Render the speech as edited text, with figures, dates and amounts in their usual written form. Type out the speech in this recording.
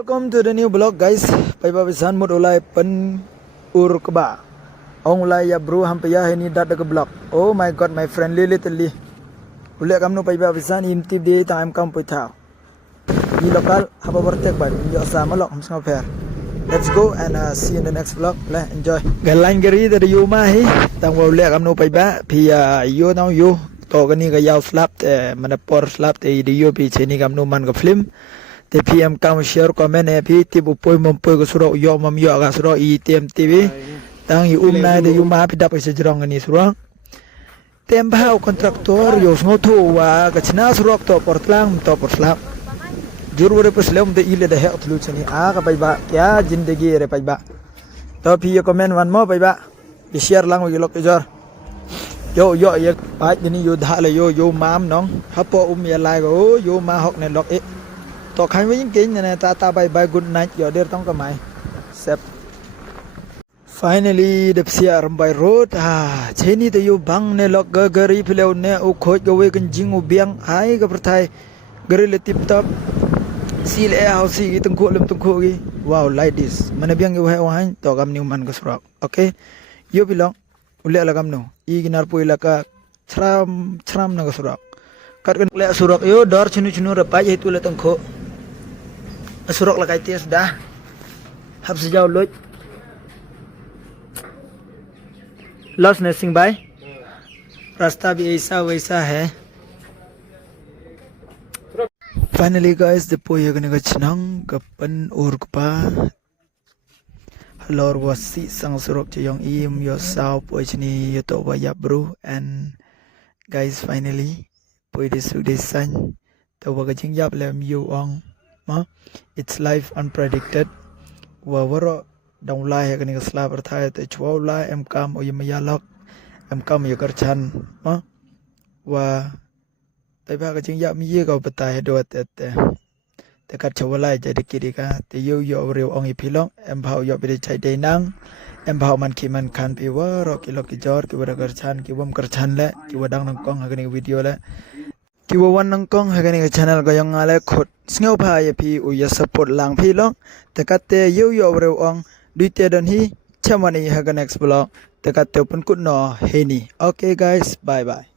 Welcome to the new vlog guys. Paibabisan mo ulay pen urkba. Ong ulay ya bro hampaya ini dat ke vlog. Oh my god my friend literally. Ulay kamno paibabisan imtib di time kam puitao. Di lokal haba bertek ba yo sama lok hum sngo fair. Let's go and see you in the next vlog. Let enjoy. Galan gari dari yuma hi. Tang wa ulay kamno paiba phi yo nau yo to kani ka yaw slap mana por slap te di yo pi cheni kamno man ka film. Te PM kam share comment e phi ti bu poi mom poi ko suro yo mam yo ga suro I tem TV tang yu na de yu ma pi dap se jrong ni suro tem bau kontraktor yo sngo thu wa ka china suro to portlang to porslap jur wore puslem de ile de he thlu chani a ka pai ba kya zindagi re pai ba to phi yo comment wan mo pai ba share lang wi lok jor yo ye ba ni yo dha le yo mam nong hapo ya lai go yo ma hok ne lok e to khai với những kính này ta bye bye good night giờ đi trong cái máy sếp finally the sia by road cheni to you bang ne lok gari phileu ne u khoj go we kan jing u biang ai ga prathai gari le tip top seal air house gi tung ko gi wow like this mana biang u hai wahan to gam new man ga surak okay yo bilong ule la gam no I ginar pui la ka chram na ga surak kat kan le surak yo dor chunu ra pa tu le tung ko surak la kai tes dah hab sejauh loj lost nursing by रास्ता भी ऐसा वैसा है finally guys the boy gonna go chinang kapan urkpa lor wasi sang surak chayong im yo sao boy chini yo to ya bro and guys finally boy this san to wa jing yap lem you ong it's life unpredicted wa waro dong lai ha kani sla par thai te chwa lai em kam o yam ya lok em kam yo kar chan wa tai ba ka jing yap mi ye ko patai do te kat chwa lai ja de ki ka te yo rew ong I philong em phau yo bi chai de nang em phau man ki man khan pi wa ro ki lok ki jor ki wa kar chan ki bom kar chan le ki wa dang nang kong ha kani video le ki wa wan nang kong ha kani channel ko yong ale khot sngo pha ye phi u ya support lang phi long te kat te yo rew ong du te don hi chamani ha ka next vlog te kat te pun kut no he ni okay guys bye bye